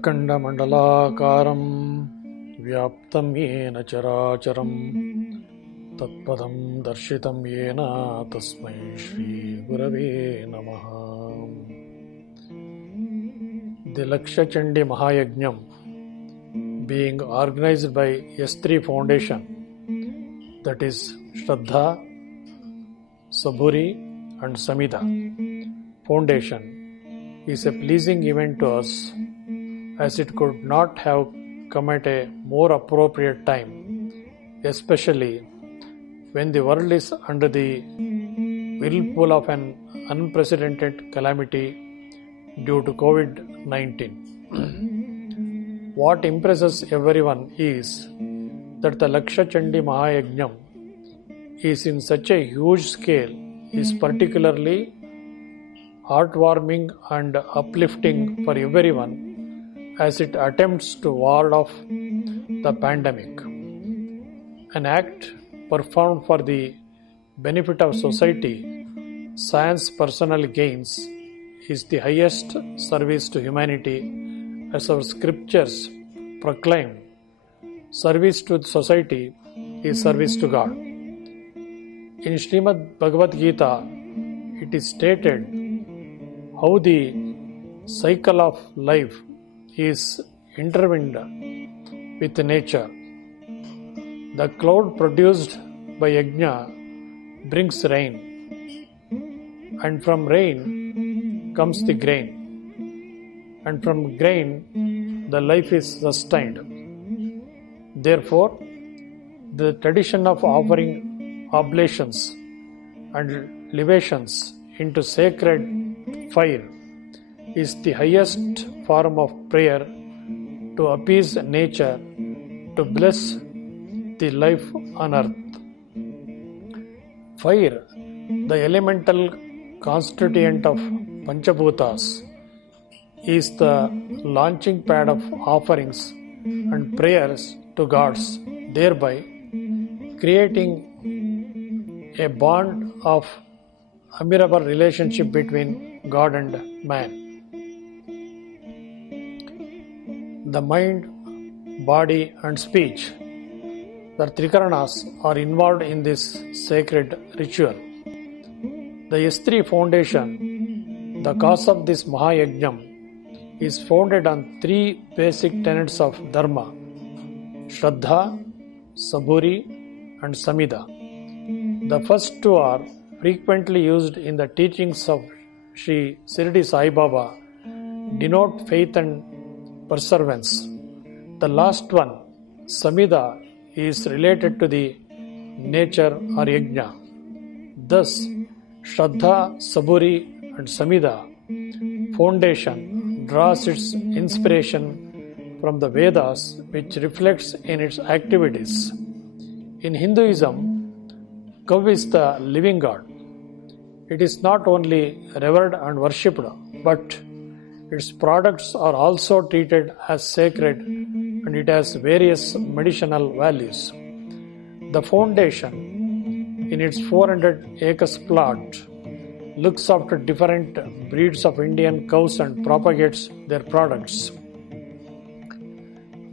अखण्डमण्डलाकारं व्याप्तं येन चराचरं तत्पदं दर्शितं येन तस्मै श्रीगुरवे नमः. The Laksha Chandi Mahayajnam, being organized by S3 Foundation, that is Shraddha, Saburi and Samida Foundation, is a pleasing event to us, as it could not have come at a more appropriate time, especially when the world is under the whirlpool of an unprecedented calamity due to COVID-19. What impresses everyone is that the Laksha Chandi Mahayajnam is in such a huge scale is particularly heartwarming and uplifting for everyone, as it attempts to ward off the pandemic. An act performed for the benefit of society, science, personal gains, is the highest service to humanity, as our scriptures proclaim. Service to society is service to God. In Srimad Bhagavad Gita, it is stated how the cycle of life is intertwined with nature. The cloud produced by Yajna brings rain, and from rain comes the grain, and from grain the life is sustained. Therefore, the tradition of offering oblations and libations into sacred fire is the highest form of prayer to appease nature, to bless the life on earth. Fire, the elemental constituent of Panchabhutas, is the launching pad of offerings and prayers to gods, thereby creating a bond of admirable relationship between God and man. The mind, body and speech, the Trikaranas, are involved in this sacred ritual. The S3 Foundation, the cause of this Mahayajnam, is founded on three basic tenets of Dharma: Shraddha, Saburi and Samida. The first two are frequently used in the teachings of Sri Shirdi Sai Baba, denote faith and perseverance. The last one, Samida, is related to the nature or yajna. Thus, Shraddha, Saburi and Samida Foundation draws its inspiration from the Vedas, which reflects in its activities. In Hinduism, cow is the living god. It is not only revered and worshipped, but its products are also treated as sacred, and it has various medicinal values. The foundation, in its 400 acres plot, looks after different breeds of Indian cows and propagates their products.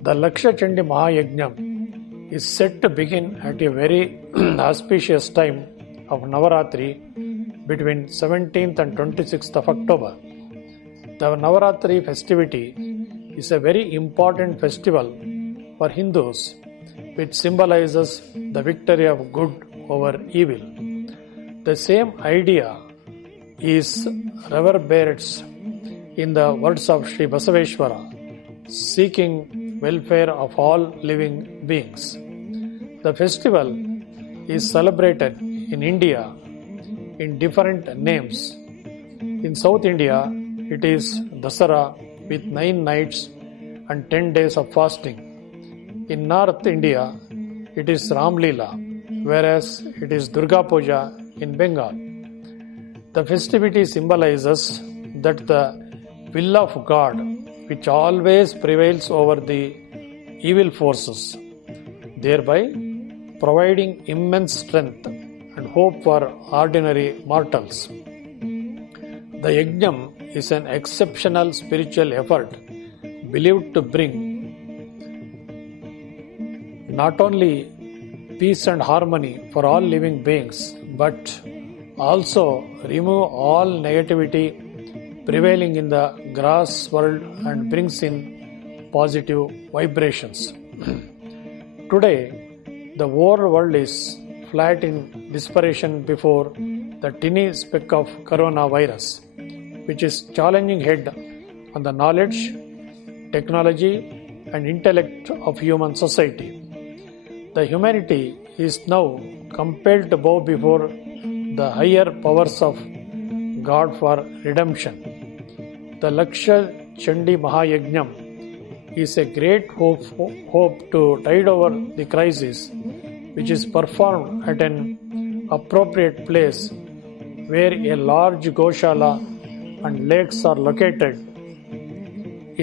The Laksha Chandi Mahayajnam is set to begin at a very auspicious time of Navaratri between 17th and 26th of October. The Navaratri festivity is a very important festival for Hindus, which symbolizes the victory of good over evil. The same idea is reverberates in the words of Sri Basaveshwara, seeking welfare of all living beings. The festival is celebrated in India in different names. In South India, it is Dasara with 9 nights and 10 days of fasting. In North India, it is Ram Leela, whereas it is Durga Puja in Bengal. The festivity symbolizes that the will of God, which always prevails over the evil forces, thereby providing immense strength and hope for ordinary mortals. The Yajnam is an exceptional spiritual effort believed to bring not only peace and harmony for all living beings, but also remove all negativity prevailing in the gross world and brings in positive vibrations. Today, the whole world is flat in desperation before the tiny speck of coronavirus, which is challenging head on the knowledge, technology, and intellect of human society. The humanity is now compelled to bow before the higher powers of God for redemption. The Laksha Chandi Mahayajnam is a great hope to tide over the crisis, which is performed at an appropriate place where a large Goshala and lakes are located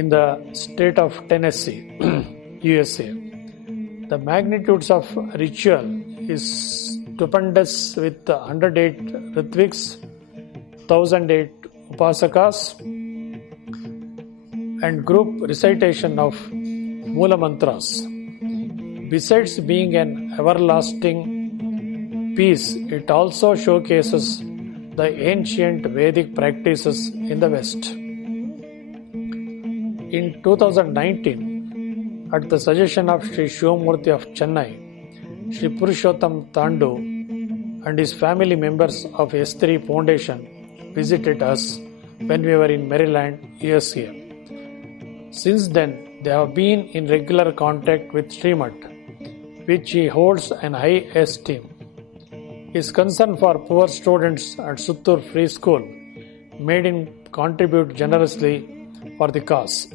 in the state of Tennessee, USA. The magnitudes of ritual is stupendous with 108 Ritviks, 1008 Upasakas, and group recitation of Mula Mantras. Besides being an everlasting peace, it also showcases the ancient Vedic practices in the West. In 2019, at the suggestion of Sri Shivamurthy of Chennai, Sri Purushottam Tandu and his family members of S3 Foundation visited us when we were in Maryland, USA. Since then, they have been in regular contact with Srimat, which he holds in high esteem. His concern for poor students at Suttur Free School made him contribute generously for the cause.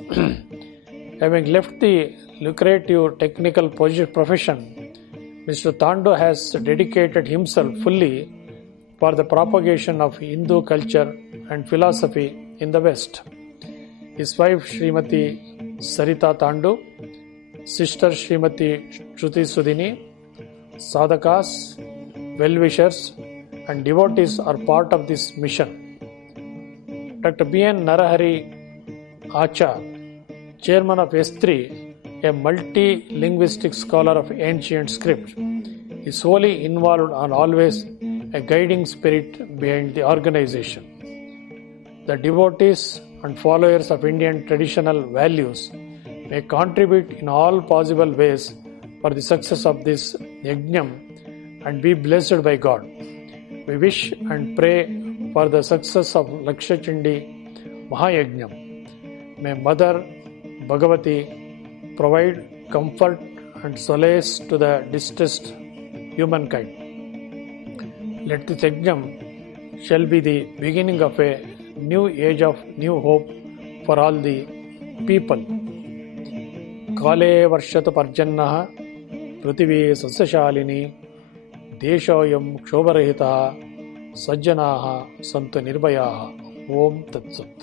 Having left the lucrative technical profession, Mr. Tandu has dedicated himself fully for the propagation of Hindu culture and philosophy in the West. His wife Srimati Sarita Tandu, sister Srimati Shruti Sudhini, sadhakas, well-wishers and devotees are part of this mission. Dr. B.N. Narahari Achar, chairman of S3, a multi-linguistic scholar of ancient script, is wholly involved and always a guiding spirit behind the organization. The devotees and followers of Indian traditional values may contribute in all possible ways for the success of this yajnam and be blessed by God. We wish and pray for the success of Laksha Chandi Mahayajnam. May Mother Bhagavati provide comfort and solace to the distressed humankind. Let this yajnam shall be the beginning of a new age of new hope for all the people. Kale varshatu parjannah prithvi sasyashalini deshoyam kshobarahitaha sajjanaha santu nirbayaha. Om Tat Sat.